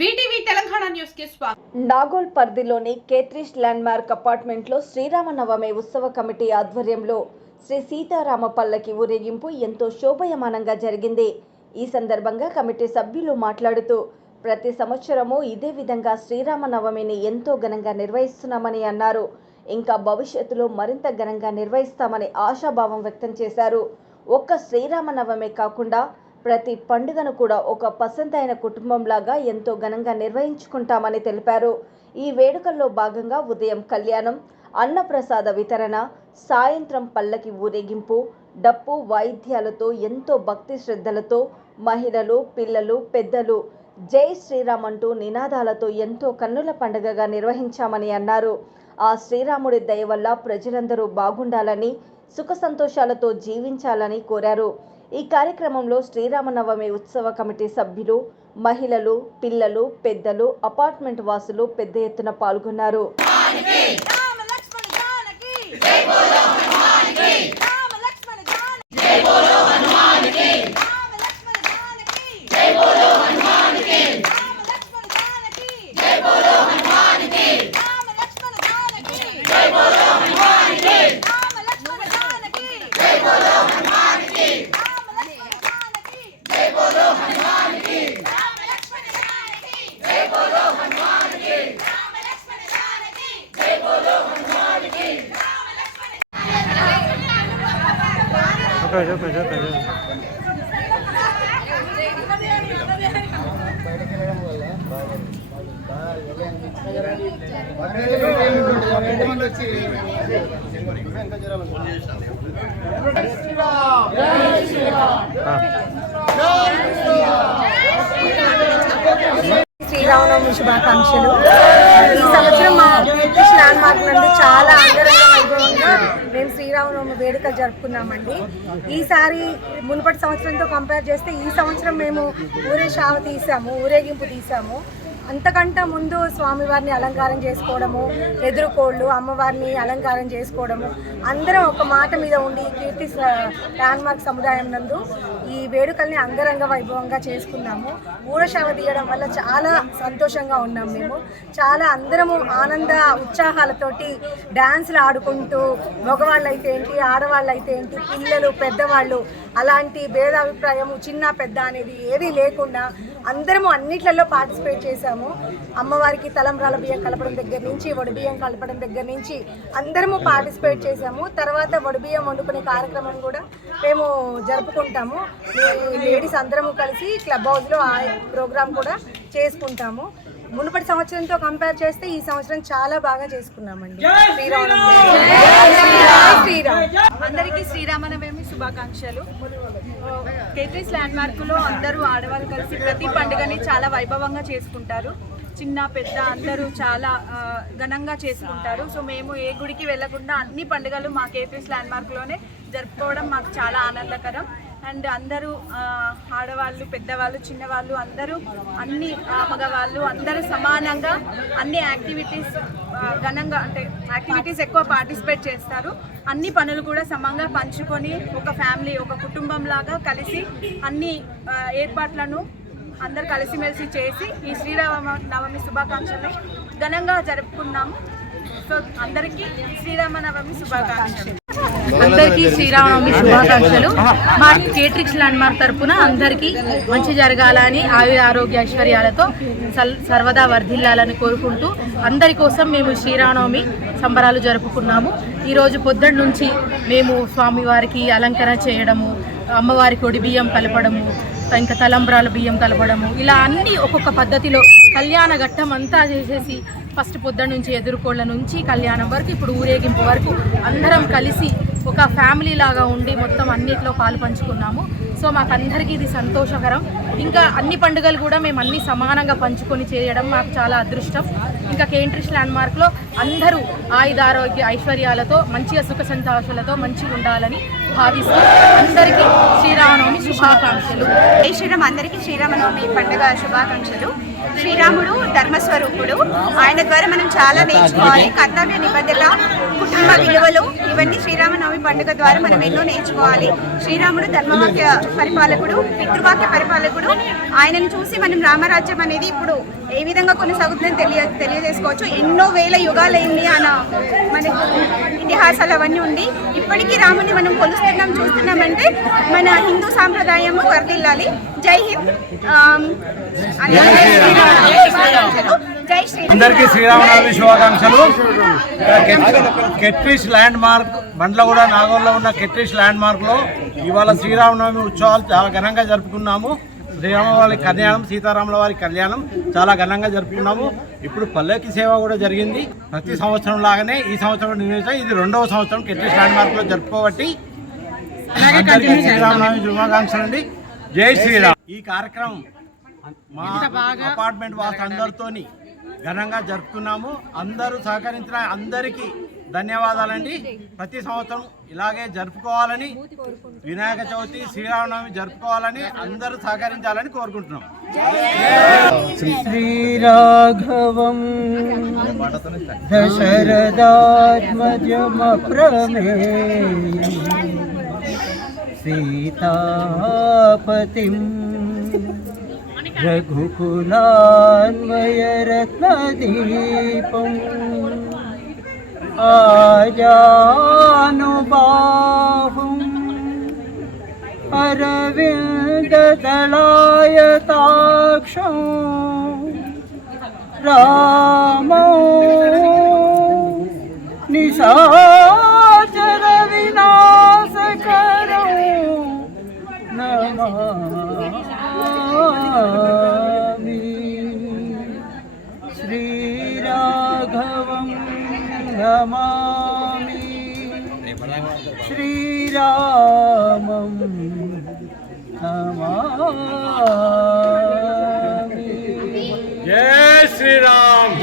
VTV Telangana news కి స్వాగతం. నాగోల్ పరిధిలోని కేత్రిష్ ల్యాండ్ మార్క్ అపార్ట్మెంట్ లో శ్రీరామనవమి ఉత్సవ కమిటీ ఆధ్వర్యంలో శ్రీ సీతారామ పల్లకి ఊరేగింపు ఎంతో శోభాయమానంగా జరిగింది. ఈ సందర్భంగా కమిటీ సభ్యులు మాట్లాడుతూ ప్రతి సంవత్సరము ఇదే విధంగా శ్రీరామనవమిని ఎంతో ఘనంగా నిర్వహిస్తున్నామని అన్నారు. ఇంకా భవిష్యత్తులో మరింత ఘనంగా నిర్వహిస్తామని ఆశాభావం వ్యక్తం చేశారు. ఒక్క శ్రీరామనవమే కాకుండా ప్రతి పండుగను కూడా ఒక పసందైన కుటుంబంలాగా ఎంతో ఘనంగా నిర్వహించుకుంటామని తెలిపారు. ఈ వేడుకల్లో భాగంగా ఉదయం కళ్యాణం, అన్నప్రసాద వితరణ, సాయంత్రం పల్లకి ఊరేగింపు, డప్పు వాయిద్యాలతో ఎంతో భక్తి శ్రద్ధలతో మహిళలు, పిల్లలు, పెద్దలు జై శ్రీరామ్ అంటూ నినాదాలతో ఎంతో కన్నుల పండుగగా నిర్వహించామని అన్నారు. ఆ శ్రీరాముడి దయ వల్ల ప్రజలందరూ బాగుండాలని, సుఖ సంతోషాలతో జీవించాలని కోరారు. ఈ కార్యక్రమంలో శ్రీరామనవమి ఉత్సవ కమిటీ సభ్యులు, మహిళలు, పిల్లలు, పెద్దలు, అపార్ట్మెంట్ వాసులు పెద్ద ఎత్తున పాల్గొన్నారు. శ్రీరామనవమి శుభాకాంక్షలు. ఈ సంవత్సరం మా కేత్రిష్ ల్యాండ్ మార్క్ నందు చాలా అంగరంగ వైభవంగా మేము శ్రీరామనవమి వేడుకలు జరుపుకున్నామండి. ఈసారి మునుపటి సంవత్సరంతో కంపేర్ చేస్తే ఈ సంవత్సరం మేము ఊరేగింపు తీసాము. అంతకంటే ముందు స్వామివారిని అలంకారం చేసుకోవడము, ఎదురుకోళ్ళు అమ్మవారిని అలంకారం చేసుకోవడము, అందరం ఒక మాట మీద ఉండి కేత్రిష్ ల్యాండ్ మార్క్ సముదాయం నందు ఈ వేడుకల్ని అంగరంగ వైభవంగా చేసుకున్నాము. ఊరషావ తీయడం వల్ల చాలా సంతోషంగా ఉన్నాం. మేము చాలా అందరము ఆనంద ఉత్సాహాలతోటి డ్యాన్సులు ఆడుకుంటూ, మగవాళ్ళు అయితే ఏంటి, ఆడవాళ్ళు అయితే ఏంటి, పిల్లలు, పెద్దవాళ్ళు అలాంటి భేదాభిప్రాయము చిన్న పెద్ద అనేది ఏదీ లేకుండా అందరము అన్నిట్లలో పార్టిసిపేట్ చేశాము. అమ్మవారికి తలంబ్రాల బియ్యం కలపడం దగ్గర నుంచి, వడిబియ్యం కలపడం దగ్గర నుంచి అందరము పార్టిసిపేట్ చేశాము. తర్వాత వడిబియ్యం వండుకునే కార్యక్రమం కూడా మేము జరుపుకుంటాము. లేడీస్ అందరము కలిసి క్లబ్ హౌస్లో ఆ ప్రోగ్రాం కూడా చేసుకుంటాము. మునుపటి సంవత్సరంతో కంపేర్ చేస్తే ఈ సంవత్సరం చాలా బాగా చేసుకున్నామండి. అందరికీ శ్రీరామనవమి శుభాకాంక్షలు. కేత్రిష్ ల్యాండ్ మార్కులో అందరూ ఆడవాళ్ళు కలిసి ప్రతి పండుగని చాలా వైభవంగా చేసుకుంటారు. చిన్న పెద్ద అందరూ చాలా ఘనంగా చేసుకుంటారు. సో మేము ఏ గుడికి వెళ్ళకుండా అన్ని పండుగలు మా కేత్రిష్ ల్యాండ్ మార్కులోనే జరుపుకోవడం మాకు చాలా ఆనందకరం. అండ్ అందరూ ఆడవాళ్ళు, పెద్దవాళ్ళు, చిన్నవాళ్ళు అందరూ అన్ని మగవాళ్ళు అందరూ సమానంగా అన్ని యాక్టివిటీస్ ఘనంగా అంటే యాక్టివిటీస్ ఎక్కువ పార్టిసిపేట్ చేస్తారు. అన్ని పనులు కూడా సమంగా పంచుకొని ఒక ఫ్యామిలీ, ఒక కుటుంబంలాగా కలిసి అన్ని ఏర్పాట్లను అందరు కలిసిమెలిసి చేసి ఈ శ్రీరామనవమి శుభాకాంక్షలు ఘనంగా జరుపుకున్నాము. సో అందరికీ శ్రీరామనవమి శుభాకాంక్షలు. అందరికీ శ్రీరామనవమి శుభాకాంక్షలు. మా కేట్రిష్ ల్యాండ్ మార్క్ తరఫున అందరికీ మంచి జరగాలని, ఆరోగ్య ఐశ్వర్యాలతో సర్వదా వర్ధిల్లాలని కోరుకుంటూ అందరి కోసం మేము శ్రీరామనవమి సంబరాలు జరుపుకున్నాము. ఈరోజు పొద్దున్న నుంచి మేము స్వామివారికి అలంకరణ చేయడము, అమ్మవారికి ఒడి బియ్యం కలపడము, ఇంకా తలంబ్రాల బియ్యం కలపడము, ఇలా అన్నీ ఒక్కొక్క పద్ధతిలో కళ్యాణ ఘట్టం అంతా చేసేసి ఫస్ట్ పొద్దున్న నుంచి ఎదురుకోళ్ళ నుంచి కళ్యాణం వరకు ఇప్పుడు ఊరేగింపు వరకు అందరం కలిసి ఒక ఫ్యామిలీ లాగా ఉండి మొత్తం అన్నిట్లో పాలు పంచుకున్నాము. సో మాకందరికీ ఇది సంతోషకరం. ఇంకా అన్ని పండుగలు కూడా మేము అన్ని సమానంగా పంచుకొని చేయడం మాకు చాలా అదృష్టం. ఇంకా కేట్రిష్ ల్యాండ్ మార్క్లో అందరూ ఆయుధారోగ్య ఐశ్వర్యాలతో మంచిగా సుఖ సంతోషాలతో మంచిగా ఉండాలని భావిస్తూ అందరికీ శ్రీరామనవమి శుభాకాంక్షలు. జై శ్రీరామ్. అందరికీ శ్రీరామనవమి పండుగ శుభాకాంక్షలు. శ్రీరాముడు ధర్మస్వరూపుడు. ఆయన ద్వారా మనం చాలా నేర్చుకోవాలి. కర్తవ్య నిబద్ధత, కుటుంబ విలువలు, ఇవన్నీ శ్రీరామనవమి పండుగ ద్వారా మనం ఎన్నో నేర్చుకోవాలి. శ్రీరాముడు ధర్మవాక్య పరిపాలకుడు, పితృవాక్య పరిపాలకుడు. ఆయనను చూసి మనం రామరాజ్యం అనేది ఇప్పుడు ఏ విధంగా కొనసాగుతుందని తెలియజేసుకోవచ్చు. ఎన్నో వేల యుగాలైంది అన్న మనకు ఇతిహాసాలు అవన్నీ ఉంది. ఇప్పటికీ రాముని మనం కొలుస్తున్నాం, చూస్తున్నామంటే మన హిందూ సాంప్రదాయము వర్ధిల్లాలి. జై హింద్. అందరికీ శ్రీరామనవమి శుభాకాంక్షలు. కెట్రిష్ ల్యాండ్ మార్క్ బండ్లగూడ నాగోల్లో ఉన్న కెట్రిష్ ల్యాండ్ మార్క్లో ఇవాళ శ్రీరామనవమి ఉత్సవాలు చాలా ఘనంగా జరుపుకున్నాము. శ్రీరామ వారి కళ్యాణం, సీతారాముల వారి కళ్యాణం చాలా ఘనంగా జరుపుకున్నాము. ఇప్పుడు పల్లకి సేవ కూడా జరిగింది. ప్రతి సంవత్సరం లాగానే ఈ సంవత్సరం నిర్వహించాం. ఇది 2వ సంవత్సరం కెట్రిష్ ల్యాండ్ మార్క్లో జరుపుకోబట్టి అందరికీ శ్రీరామనవమి శుభాకాంక్షలు అండి. జై శ్రీరామ్. ఈ కార్యక్రమం మా అపార్ట్మెంట్ వాసు అందరితోని ఘనంగా జరుపుకున్నాము. అందరూ సహకరించిన అందరికీ ధన్యవాదాలండి. ప్రతి సంవత్సరం ఇలాగే జరుపుకోవాలని, వినాయక చవితి, శ్రీరామనవమి జరుపుకోవాలని అందరూ సహకరించాలని కోరుకుంటున్నాం. శ్రీరాఘవం దశరథాత్మజమప్రమేయం సీతాపతిం రఘుకులాన్వయరత్నదీపం ఆజానుబాహుం అరవిందదళాయతాక్షం రామో నిశాచర వినాశకరం నమామి. శ్రీరాఘవం నమామి, శ్రీరామం నమామి. జై శ్రీరామ్.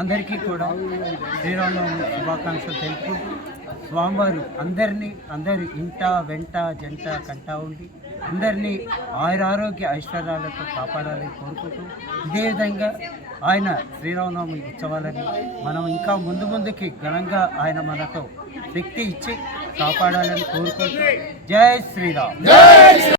అందరికీ కూడా శ్రీరామనవమి శుభాకాంక్షలు తెలుపుకుంటూ స్వామివారు అందరి ఇంట వెంట జంట కంట ఉండి అందరినీ ఆయురారోగ్య ఐశ్వర్యాలతో కాపాడాలని కోరుకుంటూ, ఇదే విధంగా ఆయన శ్రీరామనవమి ఉత్సవాలని మనం ఇంకా ముందుకి ఘనంగా ఆయన మనతో శక్తి ఇచ్చి కాపాడాలని కోరుకుంటూ జై శ్రీరామ్.